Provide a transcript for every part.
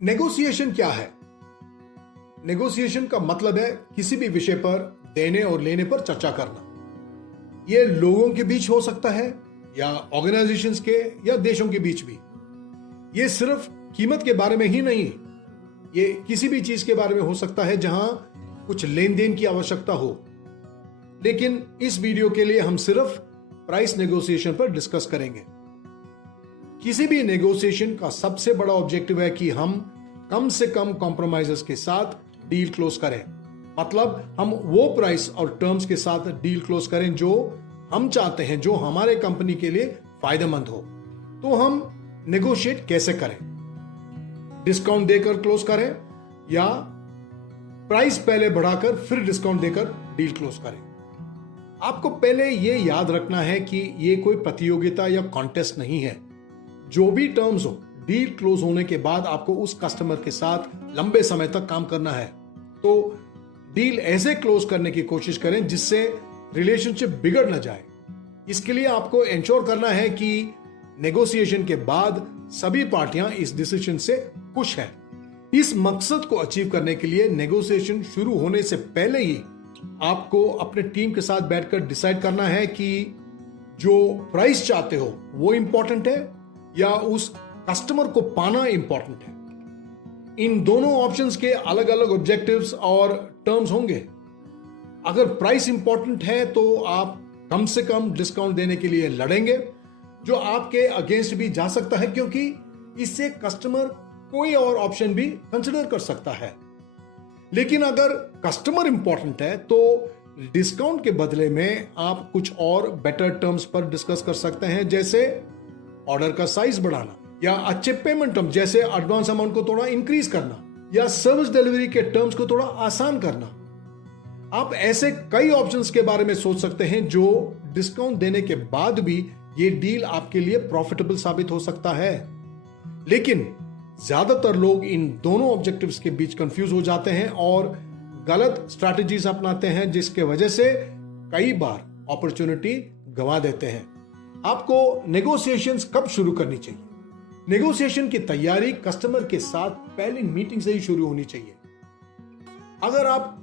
Negotiation क्या है? Negotiation का मतलब है किसी भी विषय पर देने और लेने पर चर्चा करना। यह लोगों के बीच हो सकता है या ऑर्गेनाइजेशंस के या देशों के बीच भी। यह सिर्फ कीमत के बारे में ही नहीं, ये किसी भी चीज के बारे में हो सकता है जहां कुछ लेन देन की आवश्यकता हो। लेकिन इस वीडियो के लिए हम सिर्फ प्राइस नेगोशिएशन पर डिस्कस करेंगे। किसी भी नेगोशिएशन का सबसे बड़ा ऑब्जेक्टिव है कि हम कम से कम कॉम्प्रोमाइजेस के साथ डील क्लोज करें। मतलब हम वो प्राइस और टर्म्स के साथ डील क्लोज करें जो हम चाहते हैं, जो हमारे कंपनी के लिए फायदेमंद हो। तो हम नेगोशिएट कैसे करें? डिस्काउंट देकर क्लोज करें या प्राइस पहले बढ़ाकर फिर डिस्काउंट देकर डील क्लोज करें? आपको पहले यह याद रखना है कि यह कोई प्रतियोगिता या कॉन्टेस्ट नहीं है। जो भी टर्म्स हो, डील क्लोज होने के बाद आपको उस कस्टमर के साथ लंबे समय तक काम करना है। तो डील ऐसे क्लोज करने की कोशिश करें जिससे रिलेशनशिप बिगड़ ना जाए। इसके लिए आपको इंश्योर करना है कि नेगोशिएशन के बाद सभी पार्टियां इस डिसीजन से खुश हैं। इस मकसद को अचीव करने के लिए नेगोशिएशन शुरू होने से पहले ही आपको अपने टीम के साथ बैठकर डिसाइड करना है कि जो प्राइस चाहते हो वो इंपॉर्टेंट है या उस कस्टमर को पाना इंपॉर्टेंट है। इन दोनों ऑप्शंस के अलग अलग ऑब्जेक्टिव्स और टर्म्स होंगे। अगर प्राइस इंपॉर्टेंट है तो आप कम से कम डिस्काउंट देने के लिए लड़ेंगे, जो आपके अगेंस्ट भी जा सकता है, क्योंकि इससे कस्टमर कोई और ऑप्शन भी कंसिडर कर सकता है। लेकिन अगर कस्टमर इंपॉर्टेंट है तो डिस्काउंट के बदले में आप कुछ और बेटर टर्म्स पर डिस्कस कर सकते हैं, जैसे ऑर्डर का साइज बढ़ाना या अच्छे पेमेंट टर्म जैसे एडवांस अमाउंट को थोड़ा इंक्रीज करना या सर्विस डिलीवरी के टर्म्स को थोड़ा आसान करना। आप ऐसे कई ऑप्शंस के बारे में सोच सकते हैं जो डिस्काउंट देने के बाद भी ये डील आपके लिए प्रॉफिटेबल साबित हो सकता है। लेकिन ज्यादातर लोग इन दोनों ऑब्जेक्टिव्स के बीच कंफ्यूज हो जाते हैं और गलत स्ट्रैटेजीज अपनाते हैं, जिसके वजह से कई बार अपॉर्चुनिटी गंवा देते हैं। आपको नेगोशिएशंस कब शुरू करनी चाहिए? नेगोशिएशन की तैयारी कस्टमर के साथ पहली मीटिंग से ही शुरू होनी चाहिए। अगर आप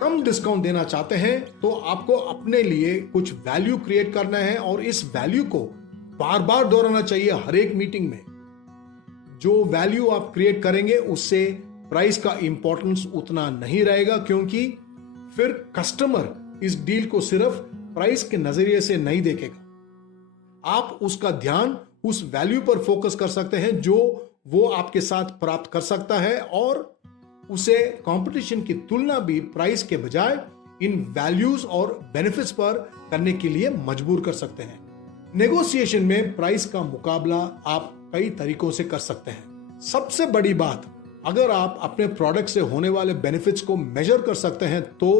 कम डिस्काउंट देना चाहते हैं तो आपको अपने लिए कुछ वैल्यू क्रिएट करना है और इस वैल्यू को बार बार दोहराना चाहिए हर एक मीटिंग में। जो वैल्यू आप क्रिएट करेंगे उससे प्राइस का इंपॉर्टेंस उतना नहीं रहेगा, क्योंकि फिर कस्टमर इस डील को सिर्फ प्राइस के नजरिए से नहीं देखेगा। आप उसका ध्यान उस वैल्यू पर फोकस कर सकते हैं जो वो आपके साथ प्राप्त कर सकता है, और उसे कंपटीशन की तुलना भी प्राइस के बजाय इन वैल्यूज और बेनिफिट्स पर करने के लिए मजबूर कर सकते हैं। नेगोशिएशन में प्राइस का मुकाबला आप कई तरीकों से कर सकते हैं। सबसे बड़ी बात, अगर आप अपने प्रोडक्ट से होने वाले बेनिफिट्स को मेजर कर सकते हैं तो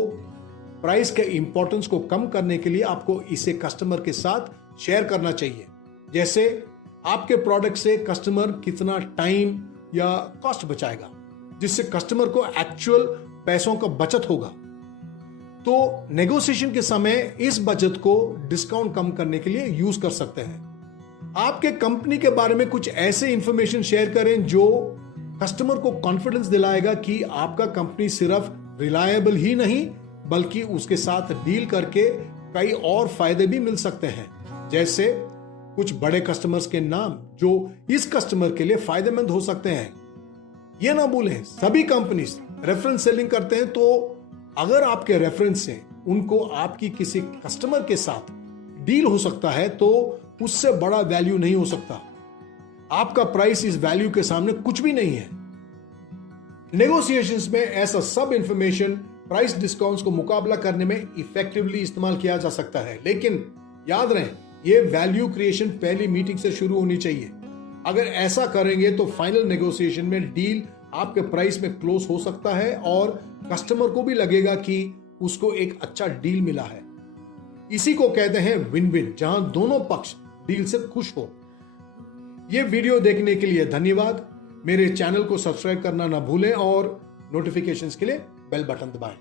प्राइस के इंपॉर्टेंस को कम करने के लिए आपको इसे कस्टमर के साथ शेयर करना चाहिए। जैसे आपके प्रोडक्ट से कस्टमर कितना टाइम या कॉस्ट बचाएगा, जिससे कस्टमर को एक्चुअल पैसों का बचत होगा। तो नेगोशिएशन के समय इस बचत को डिस्काउंट कम करने के लिए यूज कर सकते हैं। आपके कंपनी के बारे में कुछ ऐसे इंफॉर्मेशन शेयर करें जो कस्टमर को कॉन्फिडेंस दिलाएगा कि आपका कंपनी सिर्फ रिलायबल ही नहीं बल्कि उसके साथ डील करके कई और फायदे भी मिल सकते हैं, जैसे कुछ बड़े कस्टमर्स के नाम जो इस कस्टमर के लिए फायदेमंद हो सकते हैं। यह ना भूलें, सभी कंपनीज रेफरेंस सेलिंग करते हैं, तो अगर आपके रेफरेंस से उनको आपकी किसी कस्टमर के साथ डील हो सकता है तो उससे बड़ा वैल्यू नहीं हो सकता। आपका प्राइस इस वैल्यू के सामने कुछ भी नहीं है। नेगोशिएशंस में ऐसा सब इंफॉर्मेशन प्राइस डिस्काउंट्स को मुकाबला करने में इफेक्टिवली इस्तेमाल किया जा सकता है, लेकिन याद रहे ये वैल्यू क्रिएशन पहली मीटिंग से शुरू होनी चाहिए। अगर ऐसा करेंगे तो फाइनल नेगोशिएशन में डील आपके प्राइस में क्लोज हो सकता है और कस्टमर को भी लगेगा कि उसको एक अच्छा डील मिला है। इसी को कहते हैं विन विन, जहां दोनों पक्ष डील से खुश हो। यह वीडियो देखने के लिए धन्यवाद। मेरे चैनल को सब्सक्राइब करना ना भूलें और नोटिफिकेशंस के लिए बेल बटन दबाएं।